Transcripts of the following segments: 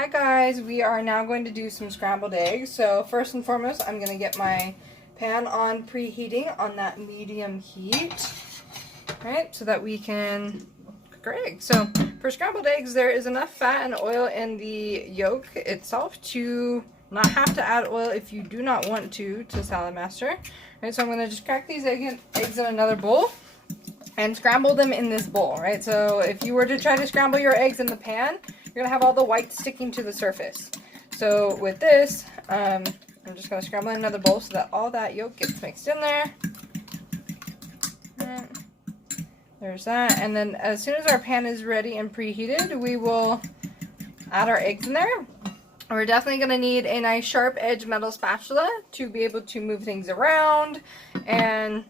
Hi guys, we are now going to do some scrambled eggs. So first and foremost, I'm going to get my pan on preheating on that medium heat, right, so that we can cook our eggs. So for scrambled eggs, there is enough fat and oil in the yolk itself to not have to add oil if you do not want to Salad Master. Right, so I'm going to just crack these eggs in another bowl and scramble them in this bowl, right? So if you were to try to scramble your eggs in the pan, you're gonna have all the white sticking to the surface. So with this, I'm just gonna scramble in another bowl so that all that yolk gets mixed in there. And there's that. And then as soon as our pan is ready and preheated, we will add our eggs in there. We're definitely gonna need a nice sharp edge metal spatula to be able to move things around and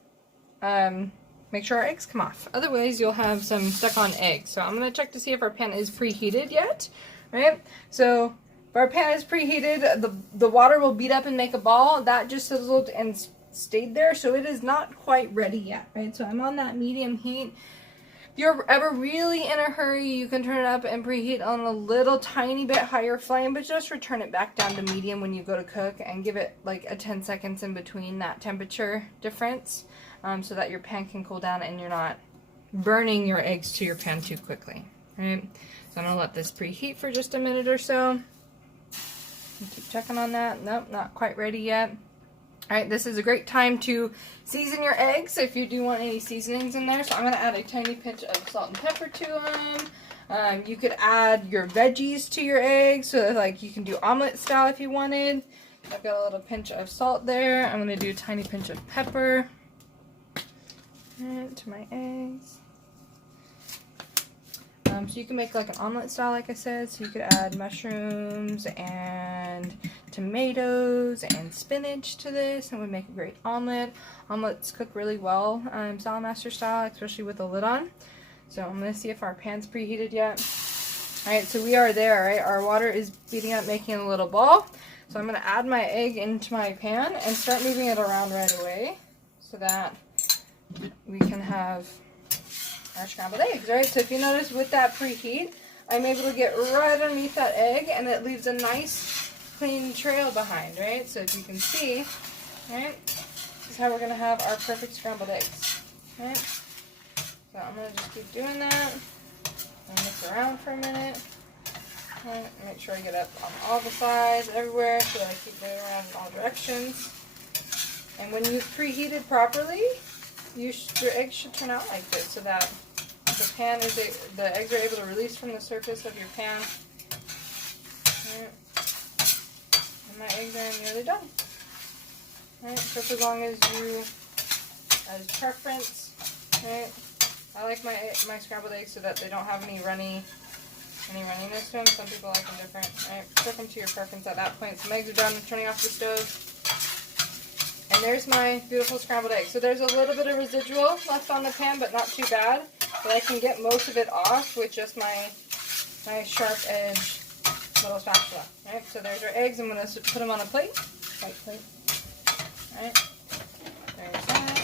make sure our eggs come off. Otherwise, you'll have some stuck on eggs. So I'm going to check to see if our pan is preheated yet, right? So if our pan is preheated, the water will beat up and make a ball. That just sizzled and stayed there, so it is not quite ready yet, right? So I'm on that medium heat. If you're ever really in a hurry, you can turn it up and preheat on a little tiny bit higher flame, but just return it back down to medium when you go to cook and give it like a 10 seconds in between that temperature difference. So that your pan can cool down and you're not burning your eggs to your pan too quickly. Right? So I'm going to let this preheat for just a minute or so. Keep checking on that. Nope, not quite ready yet. Alright, this is a great time to season your eggs if you do want any seasonings in there. So I'm going to add a tiny pinch of salt and pepper to them. You could add your veggies to your eggs, so like you can do omelet style if you wanted. I've got a little pinch of salt there. I'm going to do a tiny pinch of pepper to my eggs. So you can make like an omelet style, like I said. So you could add mushrooms and tomatoes and spinach to this, and it would make a great omelet. Omelets cook really well, Salad Master style, especially with the lid on. So I'm going to see if our pan's preheated yet. Alright, so we are there, right? Our water is beating up, making a little ball. So I'm going to add my egg into my pan and start moving it around right away so that we can have our scrambled eggs, right? So if you notice with that preheat, I'm able to get right underneath that egg and it leaves a nice clean trail behind, right? So if you can see, right, this is how we're going to have our perfect scrambled eggs, right? So I'm going to just keep doing that and mix around for a minute. Right, make sure I get up on all the sides, everywhere, so that I keep going around in all directions. And when you've preheated properly, your eggs should turn out like this, so that the eggs are able to release from the surface of your pan. Right. And my eggs are nearly done. Right, just as long as as preference, right? I like my scrambled eggs so that they don't have any runniness to them. Some people like them different. Right, cook them to your preference at that point. Some eggs are done. I'm turning off the stove. And there's my beautiful scrambled eggs. So there's a little bit of residual left on the pan, but not too bad. But I can get most of it off with just my sharp edge little spatula. Right? So there's our eggs. I'm going to put them on a plate. White plate. Right? There's that.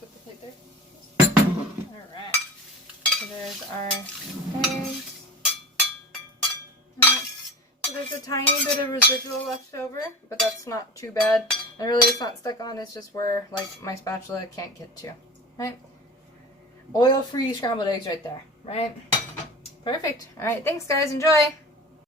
Put the plate there. Alright. So there's our eggs. There's a tiny bit of residual left over, but that's not too bad. And really it's not stuck on, it's just where like my spatula can't get to. Right? Oil-free scrambled eggs right there. Right? Perfect. Alright, thanks guys. Enjoy!